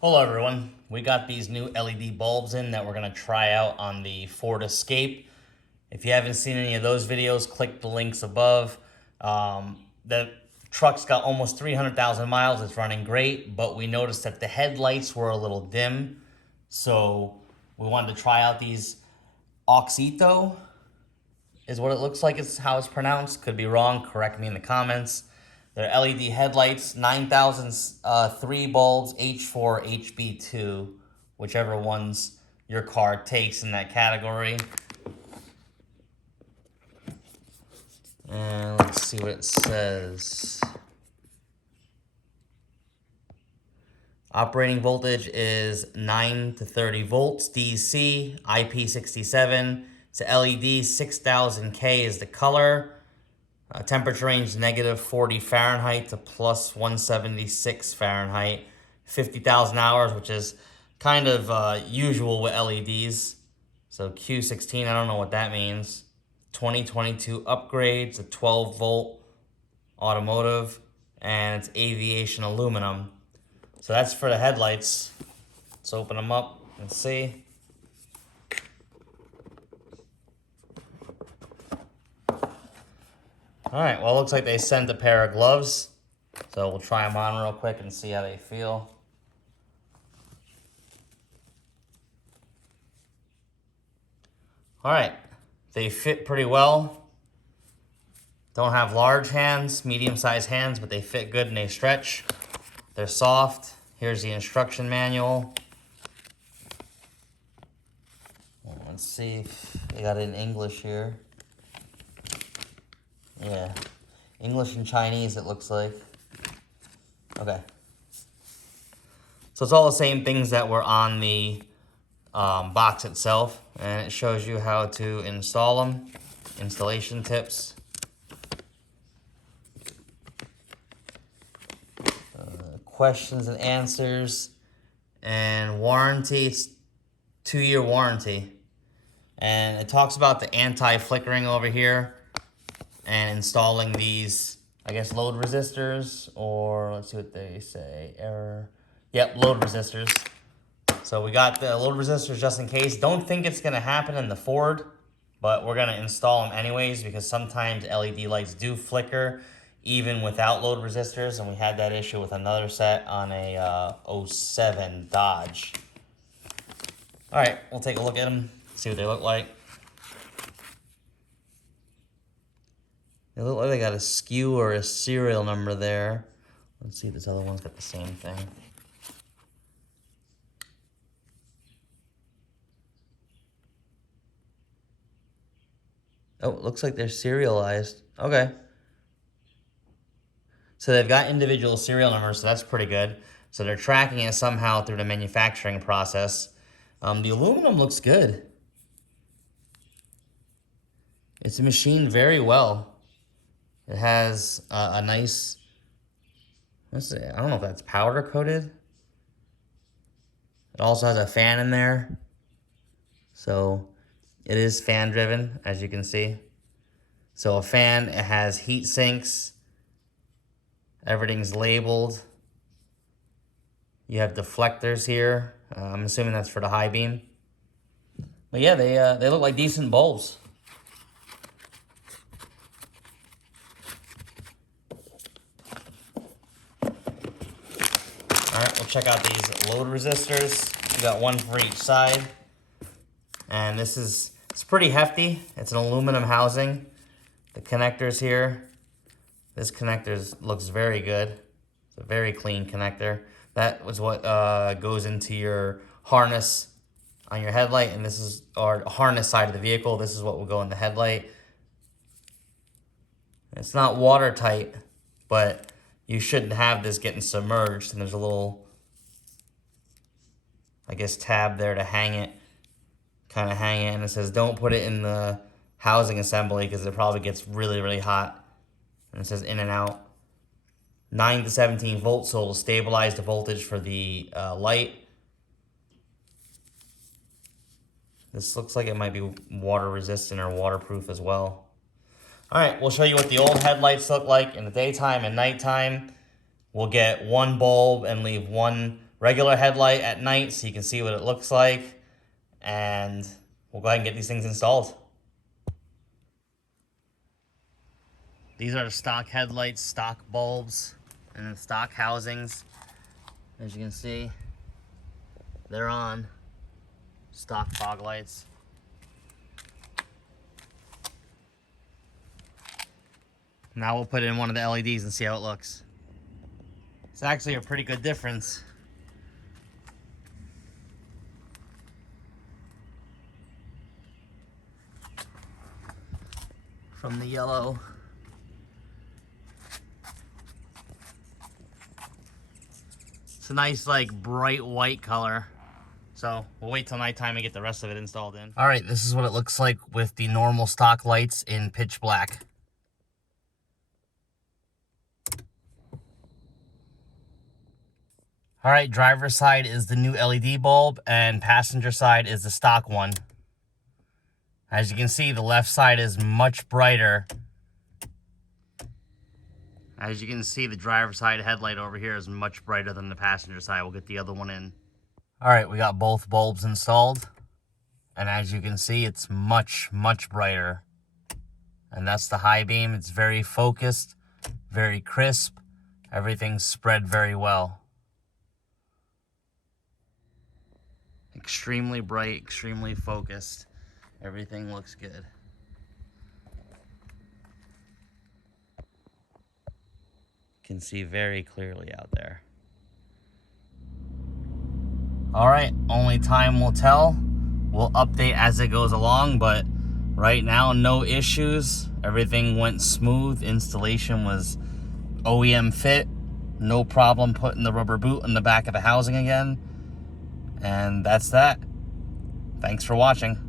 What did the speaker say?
Hello everyone, we got these new LED bulbs in that we're going to try out on the Ford Escape. If you haven't seen any of those videos, click the links above. The truck's got almost 300,000 miles, it's running great, but we noticed that the headlights were a little dim. So we wanted to try out these AUXITO, is what it looks like, is how it's pronounced. Could be wrong, correct me in the comments. They're LED headlights, 9003 bulbs, H4, HB2, whichever ones your car takes in that category. And let's see what it says. Operating voltage is 9 to 30 volts, DC, IP67. It's a LED, 6000K is the color. Temperature range negative 40 Fahrenheit to plus 176 Fahrenheit. 50,000 hours, which is kind of usual with LEDs. So Q16, I don't know what that means. 2022 upgrades, a 12 volt automotive, and it's aviation aluminum. So that's for the headlights. Let's open them up and see. All right, well, it looks like they sent a pair of gloves. So we'll try them on real quick and see how they feel. All right, they fit pretty well. Don't have large hands, medium-sized hands, but they fit good and they stretch. They're soft. Here's the instruction manual. Let's see if they got it in English here. Yeah, English and Chinese it looks like. Okay. So it's all the same things that were on the box itself, and it shows you how to install them, installation tips. Questions and answers, and warranty. It's 2-year warranty. And it talks about the anti-flickering over here. And installing these, I guess, load resistors, or let's see what they say, error. Yep, load resistors. So we got the load resistors just in case. Don't think it's gonna happen in the Ford, but we're gonna install them anyways because sometimes LED lights do flicker even without load resistors, and we had that issue with another set on a 07 Dodge. All right, we'll take a look at them, see what they look like. They look like they got a SKU or a serial number there. Let's see if this other one's got the same thing. Oh, it looks like they're serialized. Okay. So they've got individual serial numbers, so that's pretty good. So they're tracking it somehow through the manufacturing process. The aluminum looks good. It's machined very well. It has a nice, let's see, I don't know if that's powder coated. It also has a fan in there. So it is fan driven, as you can see. So a fan, it has heat sinks. Everything's labeled. You have deflectors here. I'm assuming that's for the high beam. But yeah, they look like decent bulbs. All right, we'll check out these load resistors. We got one for each side. And it's pretty hefty. It's an aluminum housing. The connectors here, this connector looks very good. It's a very clean connector. That was what goes into your harness on your headlight, and this is our harness side of the vehicle. This is what will go in the headlight. It's not watertight, but you shouldn't have this getting submerged, and there's a little, I guess, tab there to hang it, kind of hang it, and it says don't put it in the housing assembly because it probably gets really, really hot. And it says in and out. 9 to 17 volts, so it'll stabilize the voltage for the light. This looks like it might be water resistant or waterproof as well. All right, we'll show you what the old headlights look like in the daytime and nighttime. We'll get one bulb and leave one regular headlight at night so you can see what it looks like. And we'll go ahead and get these things installed. These are the stock headlights, stock bulbs, and the stock housings. As you can see, they're on. Stock fog lights. Now we'll put in one of the LEDs and see how it looks. It's actually a pretty good difference. From the yellow. It's a nice, like, bright white color. So we'll wait till nighttime and get the rest of it installed in. All right, this is what it looks like with the normal stock lights in pitch black. All right, driver's side is the new LED bulb and passenger side is the stock one. As you can see, the left side is much brighter. As you can see, the driver's side headlight over here is much brighter than the passenger side. We'll get the other one in. All right, we got both bulbs installed. And as you can see, it's much, much brighter. And that's the high beam. It's very focused, very crisp. Everything's spread very well. Extremely bright, extremely focused. Everything looks good. Can see very clearly out there. All right, only time will tell. We'll update as it goes along, but right now, no issues. Everything went smooth. Installation was OEM fit. No problem putting the rubber boot in the back of the housing again. And that's that. Thanks for watching.